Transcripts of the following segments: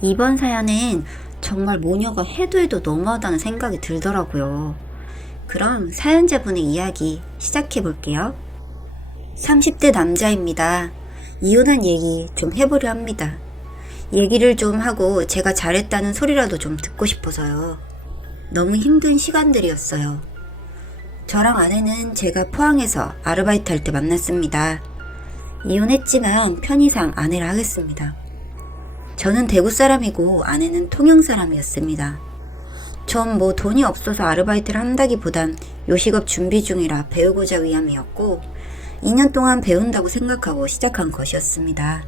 이번 사연은 정말 모녀가 해도 해도 너무하다는 생각이 들더라고요. 그럼 사연자분의 이야기 시작해 볼게요. 30대 남자입니다. 이혼한 얘기 좀 해보려 합니다. 얘기를 좀 하고 제가 잘했다는 소리라도 좀 듣고 싶어서요. 너무 힘든 시간들이었어요. 저랑 아내는 제가 포항에서 아르바이트 할 때 만났습니다. 이혼했지만 편의상 아내를 하겠습니다. 저는 대구 사람이고 아내는 통영 사람이었습니다. 전 뭐 돈이 없어서 아르바이트를 한다기보단 요식업 준비 중이라 배우고자 위함이었고 2년 동안 배운다고 생각하고 시작한 것이었습니다.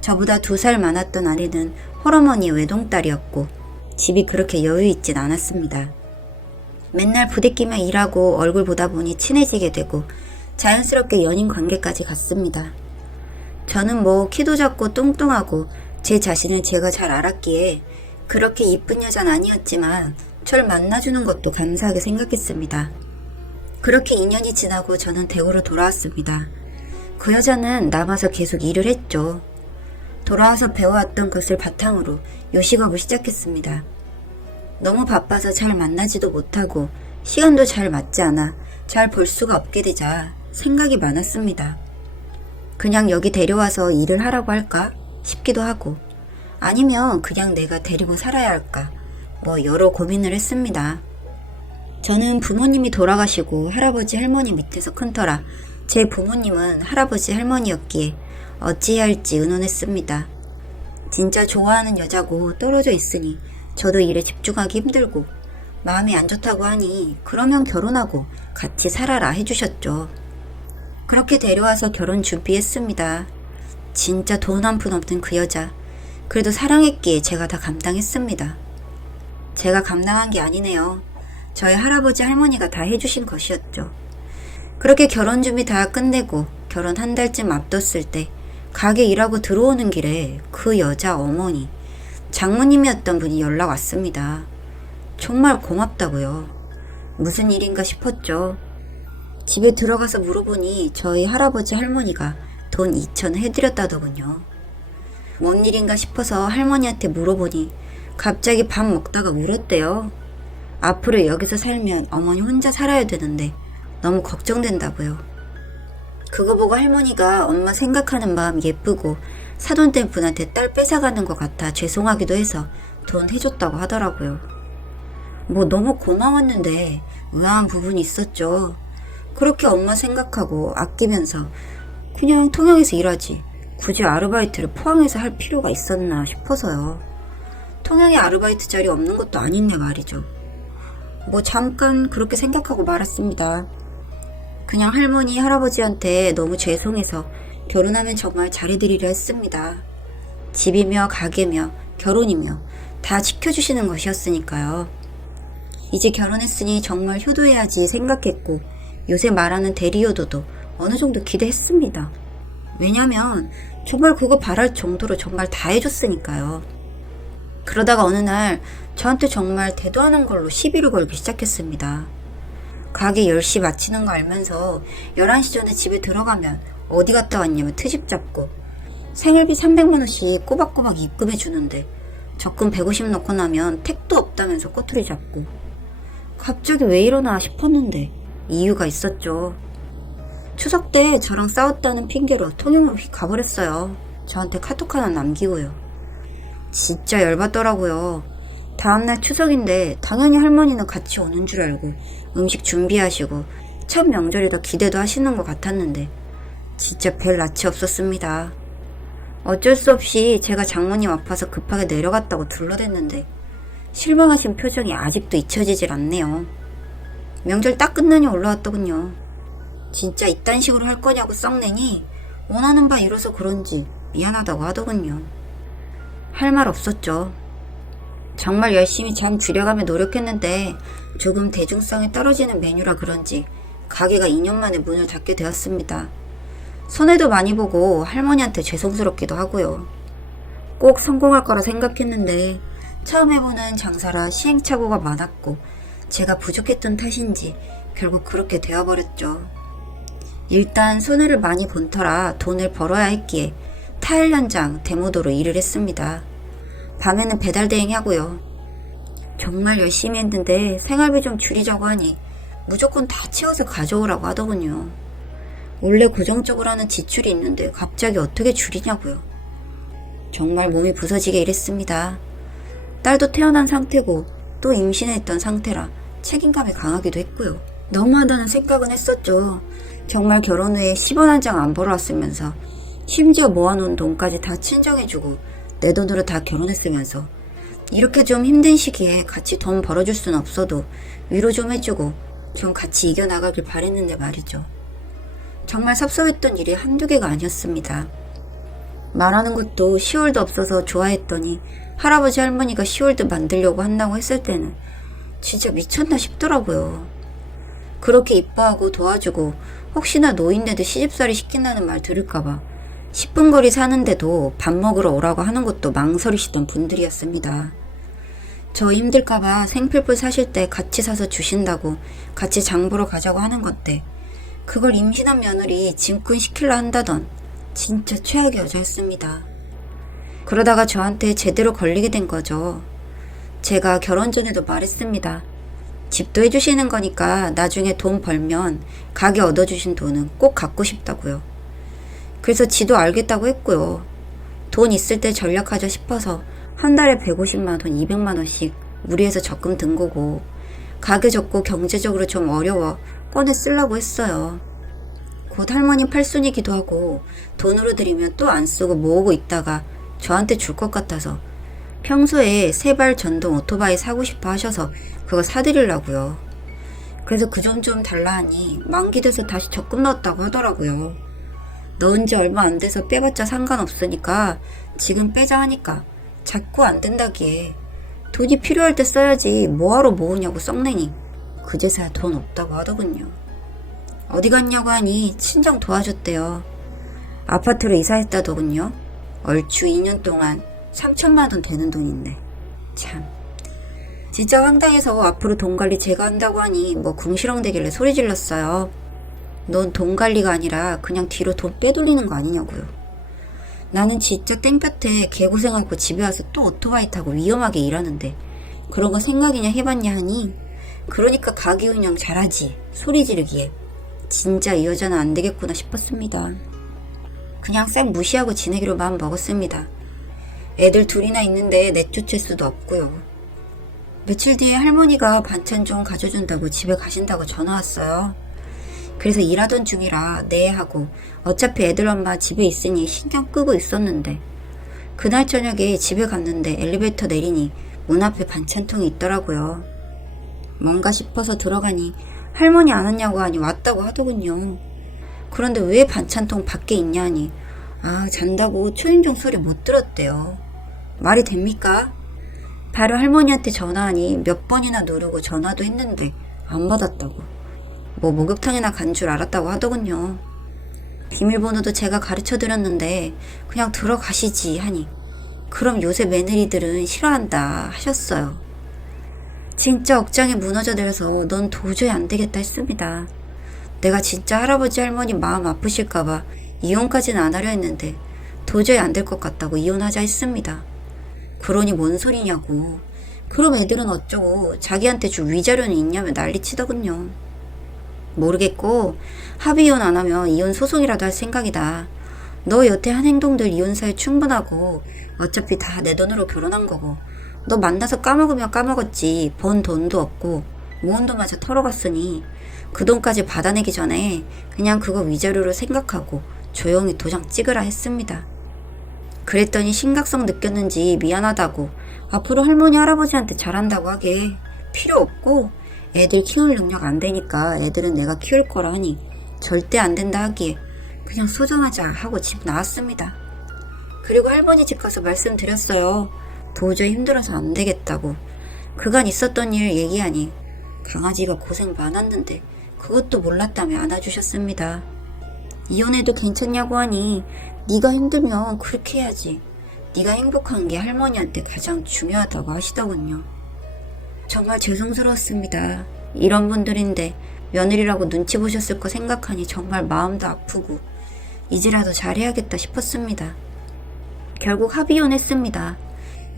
저보다 2살 많았던 아내는 홀어머니 외동딸이었고 집이 그렇게 여유 있진 않았습니다. 맨날 부대끼며 일하고 얼굴 보다 보니 친해지게 되고 자연스럽게 연인 관계까지 갔습니다. 저는 뭐 키도 작고 뚱뚱하고 제 자신을 제가 잘 알았기에 그렇게 이쁜 여자는 아니었지만 절 만나주는 것도 감사하게 생각했습니다. 그렇게 2년이 지나고 저는 대구로 돌아왔습니다. 그 여자는 남아서 계속 일을 했죠. 돌아와서 배워왔던 것을 바탕으로 요식업을 시작했습니다. 너무 바빠서 잘 만나지도 못하고 시간도 잘 맞지 않아 잘 볼 수가 없게 되자 생각이 많았습니다. 그냥 여기 데려와서 일을 하라고 할까 싶기도 하고 아니면 그냥 내가 데리고 살아야 할까 뭐 여러 고민을 했습니다. 저는 부모님이 돌아가시고 할아버지 할머니 밑에서 큰 터라 제 부모님은 할아버지 할머니였기에 어찌해야 할지 의논했습니다. 진짜 좋아하는 여자고 떨어져 있으니 저도 일에 집중하기 힘들고 마음이 안 좋다고 하니 그러면 결혼하고 같이 살아라 해주셨죠. 그렇게 데려와서 결혼 준비했습니다. 진짜 돈 한 푼 없는 그 여자 그래도 사랑했기에 제가 다 감당했습니다. 제가 감당한 게 아니네요. 저희 할아버지 할머니가 다 해주신 것이었죠. 그렇게 결혼 준비 다 끝내고 결혼 한 달쯤 앞뒀을 때 가게 일하고 들어오는 길에 그 여자 어머니 장모님이었던 분이 연락 왔습니다. 정말 고맙다고요. 무슨 일인가 싶었죠. 집에 들어가서 물어보니 저희 할아버지 할머니가 돈 2,000 해드렸다더군요. 뭔 일인가 싶어서 할머니한테 물어보니 갑자기 밥 먹다가 울었대요. 앞으로 여기서 살면 어머니 혼자 살아야 되는데 너무 걱정된다고요. 그거 보고 할머니가 엄마 생각하는 마음 예쁘고 사돈 된 분한테 딸 뺏어가는 것 같아 죄송하기도 해서 돈 해줬다고 하더라고요. 뭐 너무 고마웠는데 의아한 부분이 있었죠. 그렇게 엄마 생각하고 아끼면서 그냥 통영에서 일하지 굳이 아르바이트를 포항에서 할 필요가 있었나 싶어서요. 통영에 아르바이트 자리 없는 것도 아닌데 말이죠. 뭐 잠깐 그렇게 생각하고 말았습니다. 그냥 할머니 할아버지한테 너무 죄송해서 결혼하면 정말 잘해드리려 했습니다. 집이며 가게며 결혼이며 다 지켜주시는 것이었으니까요. 이제 결혼했으니 정말 효도해야지 생각했고 요새 말하는 대리효도도 어느 정도 기대했습니다. 왜냐면 정말 그거 바랄 정도로 정말 다 해줬으니까요. 그러다가 어느 날 저한테 정말 대도하는 걸로 시비를 걸기 시작했습니다. 가게 10시 마치는 거 알면서 11시 전에 집에 들어가면 어디 갔다 왔냐며 트집 잡고 생활비 300만원씩 꼬박꼬박 입금해 주는데 적금 150 넣고 나면 택도 없다면서 꼬투리 잡고 갑자기 왜 이러나 싶었는데 이유가 있었죠. 추석 때 저랑 싸웠다는 핑계로 통영으로 가버렸어요. 저한테 카톡 하나 남기고요. 진짜 열받더라고요. 다음날 추석인데 당연히 할머니는 같이 오는 줄 알고 음식 준비하시고 첫 명절이다 기대도 하시는 것 같았는데 진짜 별 낯이 없었습니다. 어쩔 수 없이 제가 장모님 아파서 급하게 내려갔다고 둘러댔는데 실망하신 표정이 아직도 잊혀지질 않네요. 명절 딱 끝나니 올라왔더군요. 진짜 이딴 식으로 할 거냐고 썩내니 원하는 바 이뤄서 그런지 미안하다고 하더군요. 할 말 없었죠. 정말 열심히 잠 줄여가며 노력했는데 조금 대중성이 떨어지는 메뉴라 그런지 가게가 2년 만에 문을 닫게 되었습니다. 손해도 많이 보고 할머니한테 죄송스럽기도 하고요. 꼭 성공할 거라 생각했는데 처음 해보는 장사라 시행착오가 많았고 제가 부족했던 탓인지 결국 그렇게 되어버렸죠. 일단 손해를 많이 본 터라 돈을 벌어야 했기에 타일 현장 데모도로 일을 했습니다. 밤에는 배달 대행 하고요. 정말 열심히 했는데 생활비 좀 줄이자고 하니 무조건 다 채워서 가져오라고 하더군요. 원래 고정적으로 하는 지출이 있는데 갑자기 어떻게 줄이냐고요. 정말 몸이 부서지게 일했습니다. 딸도 태어난 상태고 또 임신했던 상태라 책임감이 강하기도 했고요. 너무하다는 생각은 했었죠. 정말 결혼 후에 10원 한 장 안 벌어왔으면서 심지어 모아놓은 돈까지 다 친정해주고 내 돈으로 다 결혼했으면서 이렇게 좀 힘든 시기에 같이 돈 벌어줄 수는 없어도 위로 좀 해주고 좀 같이 이겨나가길 바랬는데 말이죠. 정말 섭섭했던 일이 한두 개가 아니었습니다. 말하는 것도 시월도 없어서 좋아했더니 할아버지 할머니가 시월도 만들려고 한다고 했을 때는 진짜 미쳤나 싶더라고요. 그렇게 이뻐하고 도와주고 혹시나 노인네들 시집살이 시킨다는 말 들을까봐 10분 거리 사는데도 밥 먹으러 오라고 하는 것도 망설이시던 분들이었습니다. 저 힘들까봐 생필품 사실 때 같이 사서 주신다고 같이 장 보러 가자고 하는 건데 그걸 임신한 며느리 짐꾼 시킬라 한다던 진짜 최악의 여자였습니다. 그러다가 저한테 제대로 걸리게 된 거죠. 제가 결혼 전에도 말했습니다. 집도 해주시는 거니까 나중에 돈 벌면 가게 얻어주신 돈은 꼭 갖고 싶다고요. 그래서 지도 알겠다고 했고요. 돈 있을 때 전략하자 싶어서 한 달에 150만원, 200만원씩 무리해서 적금 든 거고 가게 접고 경제적으로 좀 어려워 꺼내 쓰려고 했어요. 곧 할머니 팔순이기도 하고 돈으로 드리면 또 안 쓰고 모으고 있다가 저한테 줄 것 같아서 평소에 세발 전동 오토바이 사고 싶어 하셔서 그거 사드리려고요. 그래서 그 돈 좀 달라 하니 만기 돼서 다시 적금 넣었다고 하더라고요. 넣은 지 얼마 안 돼서 빼봤자 상관없으니까 지금 빼자 하니까 자꾸 안 된다기에 돈이 필요할 때 써야지 뭐하러 모으냐고 썩내니 그제서야 돈 없다고 하더군요. 어디 갔냐고 하니 친정 도와줬대요. 아파트로 이사했다더군요. 얼추 2년 동안 3천만 원 되는 돈인데 참 진짜 황당해서 앞으로 돈 관리 제가 한다고 하니 뭐 궁시렁대길래 소리 질렀어요. 넌 돈 관리가 아니라 그냥 뒤로 돈 빼돌리는 거 아니냐고요. 나는 진짜 땡볕에 개고생하고 집에 와서 또 오토바이 타고 위험하게 일하는데 그런 거 생각이냐 해봤냐 하니 그러니까 가게 운영 잘하지 소리 지르기에 진짜 이 여자는 안 되겠구나 싶었습니다. 그냥 싹 무시하고 지내기로 마음 먹었습니다. 애들 둘이나 있는데 내쫓을 수도 없고요. 며칠 뒤에 할머니가 반찬 좀 가져준다고 집에 가신다고 전화 왔어요. 그래서 일하던 중이라 네 하고 어차피 애들 엄마 집에 있으니 신경 끄고 있었는데 그날 저녁에 집에 갔는데 엘리베이터 내리니 문 앞에 반찬통이 있더라고요. 뭔가 싶어서 들어가니 할머니 안 왔냐고 하니 왔다고 하더군요. 그런데 왜 반찬통 밖에 있냐 하니 잔다고 초인종 소리 못 들었대요. 말이 됩니까? 바로 할머니한테 전화하니 몇 번이나 누르고 전화도 했는데 안 받았다고. 뭐 목욕탕이나 간 줄 알았다고 하더군요. 비밀번호도 제가 가르쳐드렸는데 그냥 들어가시지 하니 그럼 요새 며느리들은 싫어한다 하셨어요. 진짜 억장이 무너져 내려서 넌 도저히 안 되겠다 했습니다. 내가 진짜 할아버지 할머니 마음 아프실까봐 이혼까지는 안 하려 했는데 도저히 안 될 것 같다고 이혼하자 했습니다. 그러니 뭔 소리냐고. 그럼 애들은 어쩌고 자기한테 줄 위자료는 있냐며 난리치더군요. 모르겠고 합의 이혼 안 하면 이혼 소송이라도 할 생각이다. 너 여태 한 행동들 이혼사에 충분하고 어차피 다 내 돈으로 결혼한 거고 너 만나서 까먹으면 까먹었지 번 돈도 없고 모은 돈마저 털어갔으니 그 돈까지 받아내기 전에 그냥 그거 위자료로 생각하고 조용히 도장 찍으라 했습니다. 그랬더니 심각성 느꼈는지 미안하다고 앞으로 할머니 할아버지한테 잘한다고 하게 필요 없고 애들 키울 능력 안 되니까 애들은 내가 키울 거라 하니 절대 안 된다 하기에 그냥 소정하자 하고 집 나왔습니다. 그리고 할머니 집 가서 말씀드렸어요. 도저히 힘들어서 안 되겠다고. 그간 있었던 일 얘기하니 강아지가 고생 많았는데 그것도 몰랐다며 안아주셨습니다. 이혼해도 괜찮냐고 하니 네가 힘들면 그렇게 해야지. 네가 행복한 게 할머니한테 가장 중요하다고 하시더군요. 정말 죄송스러웠습니다. 이런 분들인데 며느리라고 눈치 보셨을 거 생각하니 정말 마음도 아프고 이제라도 잘해야겠다 싶었습니다. 결국 합의혼했습니다.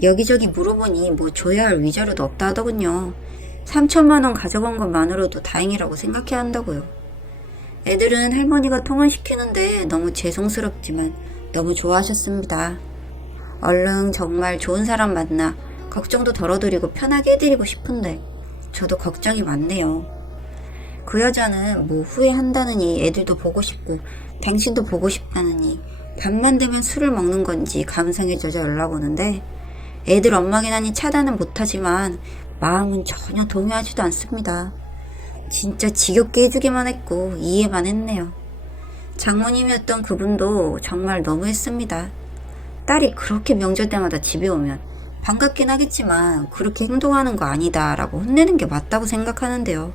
여기저기 물어보니 뭐 줘야 할 위자료도 없다 하더군요. 3천만 원 가져간 것만으로도 다행이라고 생각해야 한다고요. 애들은 할머니가 통화시키는데 너무 죄송스럽지만 너무 좋아하셨습니다. 얼른 정말 좋은 사람 만나 걱정도 덜어드리고 편하게 해드리고 싶은데 저도 걱정이 많네요. 그 여자는 뭐 후회한다느니 애들도 보고 싶고 당신도 보고 싶다느니 밤만 되면 술을 먹는 건지 감성에 젖어 연락 오는데 애들 엄마긴 하니 차단은 못하지만 마음은 전혀 동요하지도 않습니다. 진짜 지겹게 해주기만 했고 이해만 했네요. 장모님이었던 그분도 정말 너무했습니다. 딸이 그렇게 명절 때마다 집에 오면 반갑긴 하겠지만 그렇게 행동하는 거 아니다 라고 혼내는 게 맞다고 생각하는데요.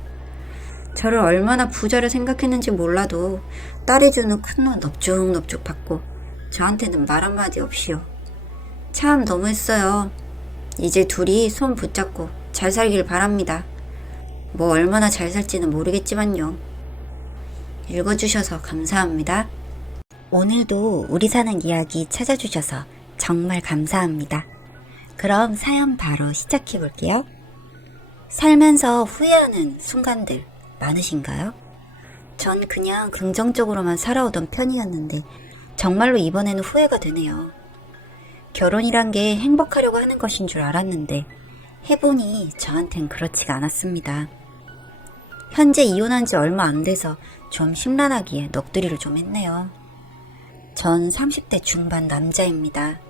저를 얼마나 부자를 생각했는지 몰라도 딸이 주는 큰돈 넙죽넙죽 받고 저한테는 말 한마디 없이요. 참 너무했어요. 이제 둘이 손 붙잡고 잘 살길 바랍니다. 뭐 얼마나 잘 살지는 모르겠지만요. 읽어주셔서 감사합니다. 오늘도 우리 사는 이야기 찾아주셔서 정말 감사합니다. 그럼 사연 바로 시작해 볼게요. 살면서 후회하는 순간들 많으신가요? 전 그냥 긍정적으로만 살아오던 편이었는데 정말로 이번에는 후회가 되네요. 결혼이란 게 행복하려고 하는 것인 줄 알았는데 해보니 저한텐 그렇지가 않았습니다. 현재 이혼한 지 얼마 안 돼서 좀 심란하기에 넋두리를 좀 했네요. 전 30대 중반 남자입니다.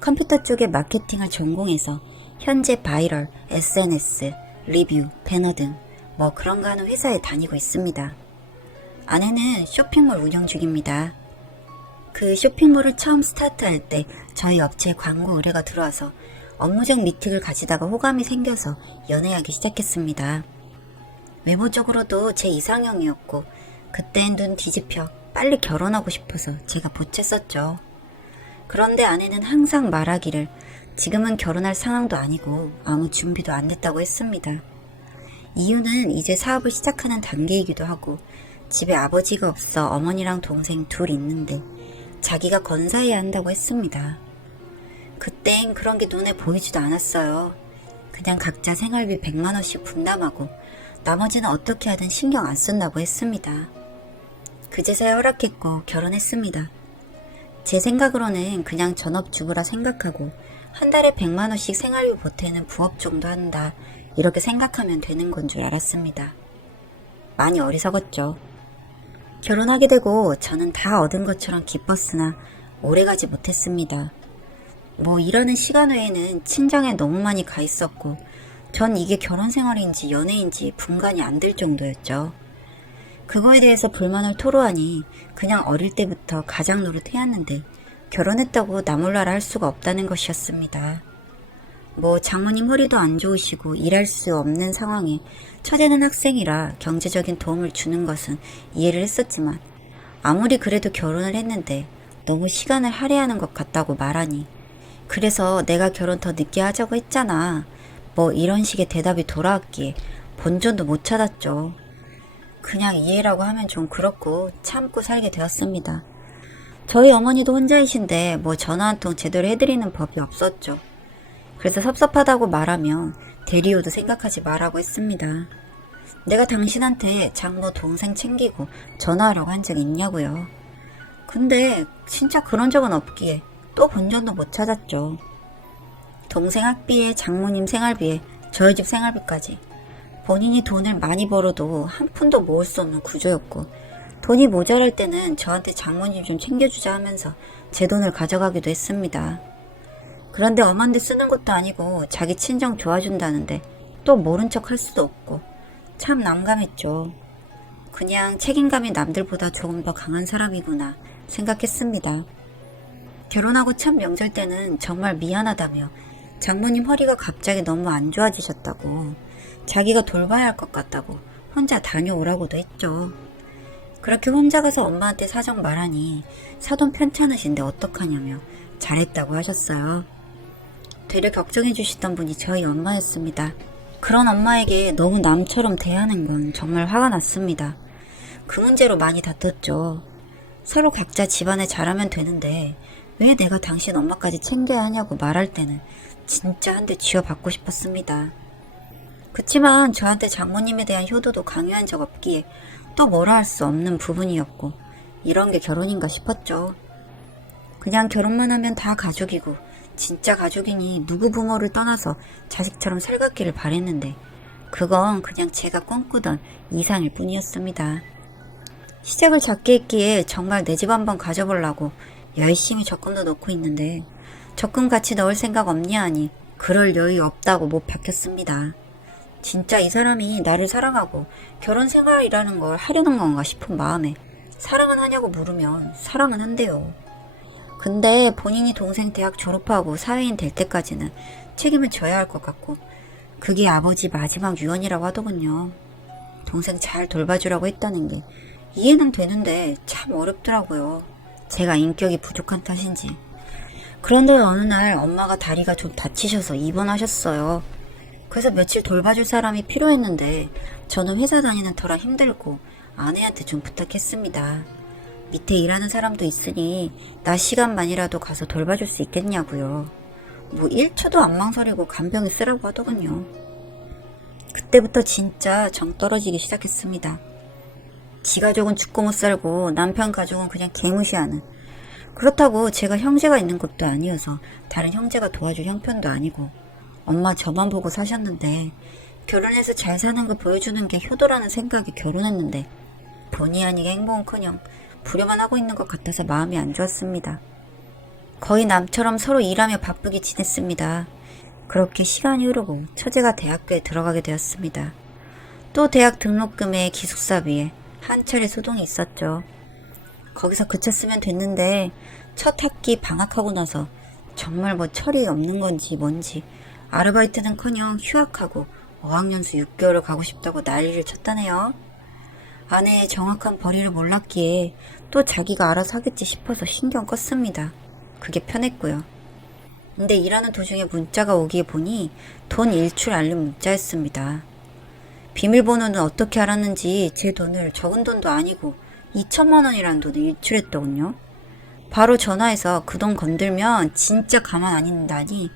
컴퓨터 쪽에 마케팅을 전공해서 현재 바이럴, SNS, 리뷰, 배너 등 뭐 그런 거 하는 회사에 다니고 있습니다. 아내는 쇼핑몰 운영 중입니다. 그 쇼핑몰을 처음 스타트할 때 저희 업체에 광고 의뢰가 들어와서 업무적 미팅을 가지다가 호감이 생겨서 연애하기 시작했습니다. 외모적으로도 제 이상형이었고 그땐 눈 뒤집혀 빨리 결혼하고 싶어서 제가 보챘었죠. 그런데 아내는 항상 말하기를 지금은 결혼할 상황도 아니고 아무 준비도 안 됐다고 했습니다. 이유는 이제 사업을 시작하는 단계이기도 하고 집에 아버지가 없어 어머니랑 동생 둘 있는데 자기가 건사해야 한다고 했습니다. 그땐 그런 게 눈에 보이지도 않았어요. 그냥 각자 생활비 100만 원씩 분담하고 나머지는 어떻게 하든 신경 안 쓴다고 했습니다. 그제서야 허락했고 결혼했습니다. 제 생각으로는 그냥 전업주부라 생각하고 한 달에 100만 원씩 생활비 보태는 부업 정도 한다 이렇게 생각하면 되는 건 줄 알았습니다. 많이 어리석었죠. 결혼하게 되고 저는 다 얻은 것처럼 기뻤으나 오래가지 못했습니다. 뭐 일하는 시간 외에는 친정에 너무 많이 가 있었고 전 이게 결혼 생활인지 연애인지 분간이 안 될 정도였죠. 그거에 대해서 불만을 토로하니 그냥 어릴 때부터 가장 노릇 해왔는데 결혼했다고 나 몰라라 할 수가 없다는 것이었습니다. 뭐 장모님 허리도 안 좋으시고 일할 수 없는 상황에 처제는 학생이라 경제적인 도움을 주는 것은 이해를 했었지만 아무리 그래도 결혼을 했는데 너무 시간을 할애하는 것 같다고 말하니 그래서 내가 결혼 더 늦게 하자고 했잖아. 뭐 이런 식의 대답이 돌아왔기에 본전도 못 찾았죠. 그냥 이해라고 하면 좀 그렇고 참고 살게 되었습니다. 저희 어머니도 혼자이신데 뭐 전화 한 통 제대로 해드리는 법이 없었죠. 그래서 섭섭하다고 말하면 대리요도 생각하지 말라고 했습니다. 내가 당신한테 장모 동생 챙기고 전화하라고 한 적 있냐고요. 근데 진짜 그런 적은 없기에 또 본전도 못 찾았죠. 동생 학비에 장모님 생활비에 저희 집 생활비까지 본인이 돈을 많이 벌어도 한 푼도 모을 수 없는 구조였고 돈이 모자랄 때는 저한테 장모님 좀 챙겨주자 하면서 제 돈을 가져가기도 했습니다. 그런데 엄한데 쓰는 것도 아니고 자기 친정 도와준다는데 또 모른 척 할 수도 없고 참 난감했죠. 그냥 책임감이 남들보다 조금 더 강한 사람이구나 생각했습니다. 결혼하고 첫 명절 때는 정말 미안하다며 장모님 허리가 갑자기 너무 안 좋아지셨다고 자기가 돌봐야 할 것 같다고 혼자 다녀오라고도 했죠. 그렇게 혼자 가서 엄마한테 사정 말하니 사돈 편찮으신데 어떡하냐며 잘했다고 하셨어요. 되려 걱정해 주시던 분이 저희 엄마였습니다. 그런 엄마에게 너무 남처럼 대하는 건 정말 화가 났습니다. 그 문제로 많이 다퉜죠. 서로 각자 집안에 잘하면 되는데 왜 내가 당신 엄마까지 챙겨야 하냐고 말할 때는 진짜 한 대 쥐어받고 싶었습니다. 그치만 저한테 장모님에 대한 효도도 강요한 적 없기에 또 뭐라 할 수 없는 부분이었고 이런 게 결혼인가 싶었죠. 그냥 결혼만 하면 다 가족이고 진짜 가족이니 누구 부모를 떠나서 자식처럼 살갑기를 바랬는데 그건 그냥 제가 꿈꾸던 이상일 뿐이었습니다. 시작을 작게 했기에 정말 내 집 한번 가져보려고 열심히 적금도 넣고 있는데 적금 같이 넣을 생각 없냐 하니 그럴 여유 없다고 못 박혔습니다. 진짜 이 사람이 나를 사랑하고 결혼 생활이라는 걸 하려는 건가 싶은 마음에 사랑은 하냐고 물으면 사랑은 한대요. 근데 본인이 동생 대학 졸업하고 사회인 될 때까지는 책임을 져야 할 것 같고 그게 아버지 마지막 유언이라고 하더군요. 동생 잘 돌봐주라고 했다는 게 이해는 되는데 참 어렵더라고요. 제가 인격이 부족한 탓인지. 그런데 어느 날 엄마가 다리가 좀 다치셔서 입원하셨어요. 그래서 며칠 돌봐줄 사람이 필요했는데 저는 회사 다니는 터라 힘들고 아내한테 좀 부탁했습니다. 밑에 일하는 사람도 있으니 낮 시간만이라도 가서 돌봐줄 수 있겠냐고요. 뭐 1초도 안 망설이고 간병히 쓰라고 하더군요. 그때부터 진짜 정 떨어지기 시작했습니다. 지 가족은 죽고 못 살고 남편 가족은 그냥 개무시하는. 그렇다고 제가 형제가 있는 것도 아니어서 다른 형제가 도와줄 형편도 아니고 엄마 저만 보고 사셨는데 결혼해서 잘 사는 거 보여주는 게 효도라는 생각에 결혼했는데 본의 아니게 행복은커녕 불효만 하고 있는 것 같아서 마음이 안 좋았습니다. 거의 남처럼 서로 일하며 바쁘게 지냈습니다. 그렇게 시간이 흐르고 처제가 대학교에 들어가게 되었습니다. 또 대학 등록금에 기숙사비에 한 차례 소동이 있었죠. 거기서 그쳤으면 됐는데 첫 학기 방학하고 나서 정말 뭐 철이 없는 건지 뭔지 아르바이트는커녕 휴학하고 어학연수 6개월을 가고 싶다고 난리를 쳤다네요. 아내의 정확한 벌이를 몰랐기에 또 자기가 알아서 하겠지 싶어서 신경 껐습니다. 그게 편했고요. 근데 일하는 도중에 문자가 오기에 보니 돈 일출 알림 문자였습니다. 비밀번호는 어떻게 알았는지 제 돈을 적은 돈도 아니고 2천만 원이라는 돈을 일출했더군요. 바로 전화해서 그 돈 건들면 진짜 가만 안 있는다니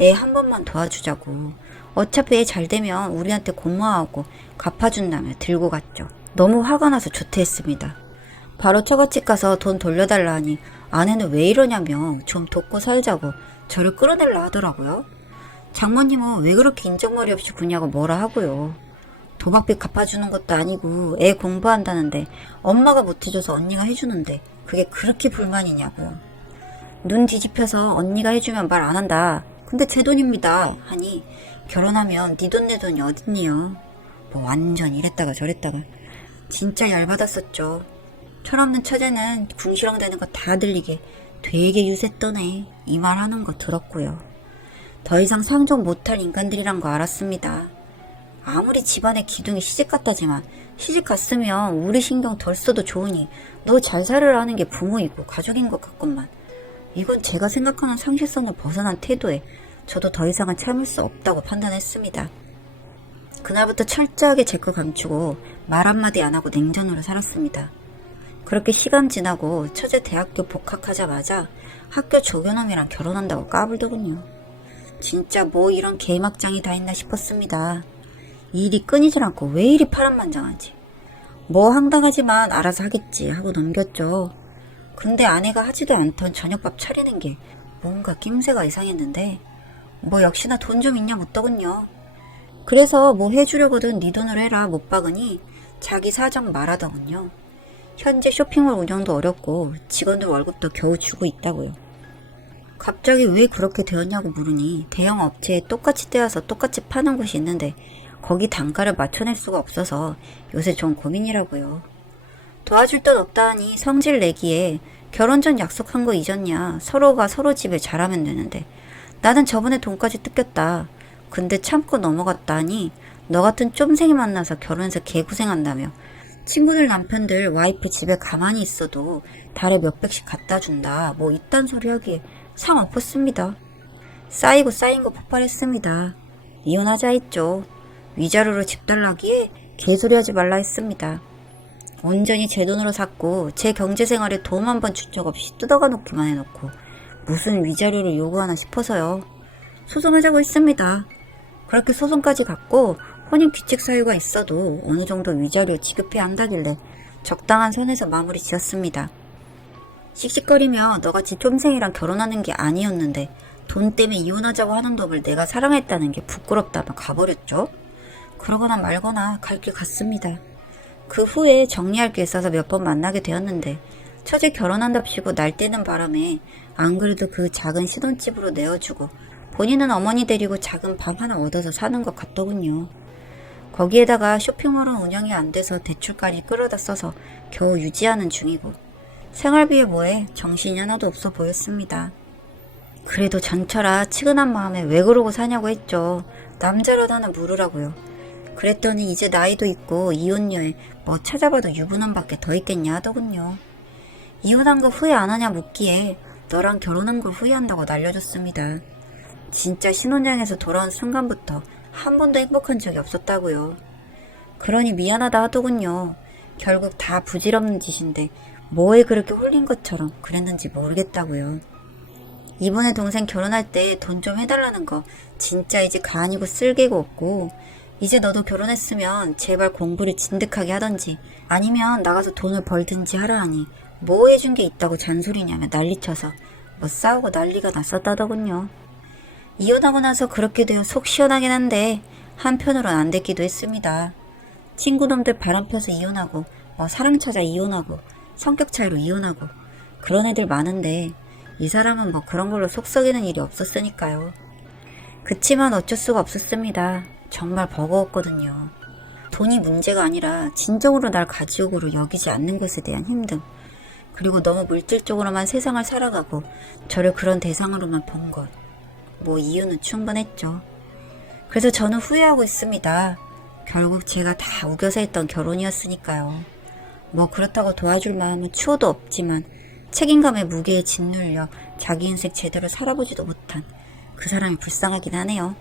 애 한 번만 도와주자고. 어차피 애 잘 되면 우리한테 고마워하고 갚아준다며 들고 갔죠. 너무 화가 나서 조퇴했습니다. 바로 처갓집 가서 돈 돌려달라 하니 아내는 왜 이러냐며 좀 돕고 살자고 저를 끌어내려 하더라고요. 장모님은 왜 그렇게 인정머리 없이 구냐고 뭐라 하고요. 도박비 갚아주는 것도 아니고 애 공부한다는데 엄마가 못해줘서 언니가 해주는데 그게 그렇게 불만이냐고. 눈 뒤집혀서 언니가 해주면 말 안 한다. 근데 제 돈입니다 하니 결혼하면 네 돈 내 돈이 어딨니요. 뭐 완전 이랬다가 저랬다가 진짜 열받았었죠. 철없는 처제는 궁시렁대는 거 다 들리게 되게 유세 떠네 이 말 하는 거 들었고요. 더 이상 상종 못할 인간들이란 거 알았습니다. 아무리 집안에 기둥이 시집갔다지만 시집갔으면 우리 신경 덜 써도 좋으니 너 잘 살으라 하는 게 부모이고 가족인 것 같건만 이건 제가 생각하는 상식선을 벗어난 태도에 저도 더 이상은 참을 수 없다고 판단했습니다. 그날부터 철저하게 제 거 감추고 말 한마디 안 하고 냉전으로 살았습니다. 그렇게 시간 지나고 처제 대학교 복학하자마자 학교 조교놈이랑 결혼한다고 까불더군요. 진짜 뭐 이런 개막장이 다 있나 싶었습니다. 일이 끊이질 않고 왜 이리 파란만장하지. 뭐 황당하지만 알아서 하겠지 하고 넘겼죠. 근데 아내가 하지도 않던 저녁밥 차리는 게 뭔가 낌새가 이상했는데 뭐 역시나 돈 좀 있냐 묻더군요. 그래서 뭐 해주려거든 네 돈으로 해라 못 박으니 자기 사정 말하더군요. 현재 쇼핑몰 운영도 어렵고 직원들 월급도 겨우 주고 있다고요. 갑자기 왜 그렇게 되었냐고 물으니 대형 업체에 똑같이 떼어서 똑같이 파는 곳이 있는데 거기 단가를 맞춰낼 수가 없어서 요새 좀 고민이라고요. 도와줄 돈 없다 하니 성질 내기에 결혼 전 약속한 거 잊었냐. 서로가 서로 집에 잘하면 되는데 나는 저번에 돈까지 뜯겼다. 근데 참고 넘어갔다 하니 너 같은 쫌생이 만나서 결혼해서 개고생한다며 친구들 남편들 와이프 집에 가만히 있어도 달에 몇백씩 갖다 준다. 뭐 이딴 소리 하기에 상 엎었습니다. 쌓이고 쌓인 거 폭발했습니다. 이혼하자 했죠. 위자료로 집 달라기에 개소리하지 말라 했습니다. 온전히 제 돈으로 샀고 제 경제생활에 도움 한 번 준 적 없이 뜯어가 놓기만 해놓고 무슨 위자료를 요구하나 싶어서요. 소송하자고 했습니다. 그렇게 소송까지 갔고 혼인 규칙 사유가 있어도 어느 정도 위자료 지급해야 한다길래 적당한 선에서 마무리 지었습니다. 씩씩거리며 너같이 쫌생이랑 결혼하는 게 아니었는데 돈 때문에 이혼하자고 하는 놈을 내가 사랑했다는 게 부끄럽다며 가버렸죠. 그러거나 말거나 갈 길 갔습니다. 그 후에 정리할 게 있어서 몇 번 만나게 되었는데 처제 결혼한답시고 날뛰는 바람에 안 그래도 그 작은 신혼집으로 내어주고 본인은 어머니 데리고 작은 방 하나 얻어서 사는 것 같더군요. 거기에다가 쇼핑몰은 운영이 안 돼서 대출까지 끌어다 써서 겨우 유지하는 중이고 생활비에 뭐해 정신이 하나도 없어 보였습니다. 그래도 전철아 치근한 마음에 왜 그러고 사냐고 했죠. 남자라도 하나 물으라고요. 그랬더니 이제 나이도 있고 이혼녀에 뭐 찾아봐도 유부남밖에 더 있겠냐 하더군요. 이혼한 거 후회 안 하냐 묻기에 너랑 결혼한 걸 후회한다고 날려줬습니다. 진짜 신혼여행에서 돌아온 순간부터 한 번도 행복한 적이 없었다고요. 그러니 미안하다 하더군요. 결국 다 부질없는 짓인데 뭐에 그렇게 홀린 것처럼 그랬는지 모르겠다고요. 이번에 동생 결혼할 때 돈 좀 해달라는 거 진짜 이제 간이고 쓸개고 없고 이제 너도 결혼했으면 제발 공부를 진득하게 하던지 아니면 나가서 돈을 벌든지 하라 하니 뭐 해준 게 있다고 잔소리냐며 난리쳐서 뭐 싸우고 난리가 났었다더군요. 이혼하고 나서 그렇게 되어 속 시원하긴 한데 한편으론 안 됐기도 했습니다. 친구놈들 바람 펴서 이혼하고 뭐 사랑 찾아 이혼하고 성격 차이로 이혼하고 그런 애들 많은데 이 사람은 뭐 그런 걸로 속 썩이는 일이 없었으니까요. 그치만 어쩔 수가 없었습니다. 정말 버거웠거든요. 돈이 문제가 아니라 진정으로 날 가지옥으로 여기지 않는 것에 대한 힘듦. 그리고 너무 물질적으로만 세상을 살아가고 저를 그런 대상으로만 본 것. 뭐 이유는 충분했죠. 그래서 저는 후회하고 있습니다. 결국 제가 다 우겨서 했던 결혼이었으니까요. 뭐 그렇다고 도와줄 마음은 추호도 없지만 책임감의 무게에 짓눌려 자기 인생 제대로 살아보지도 못한 그 사람이 불쌍하긴 하네요.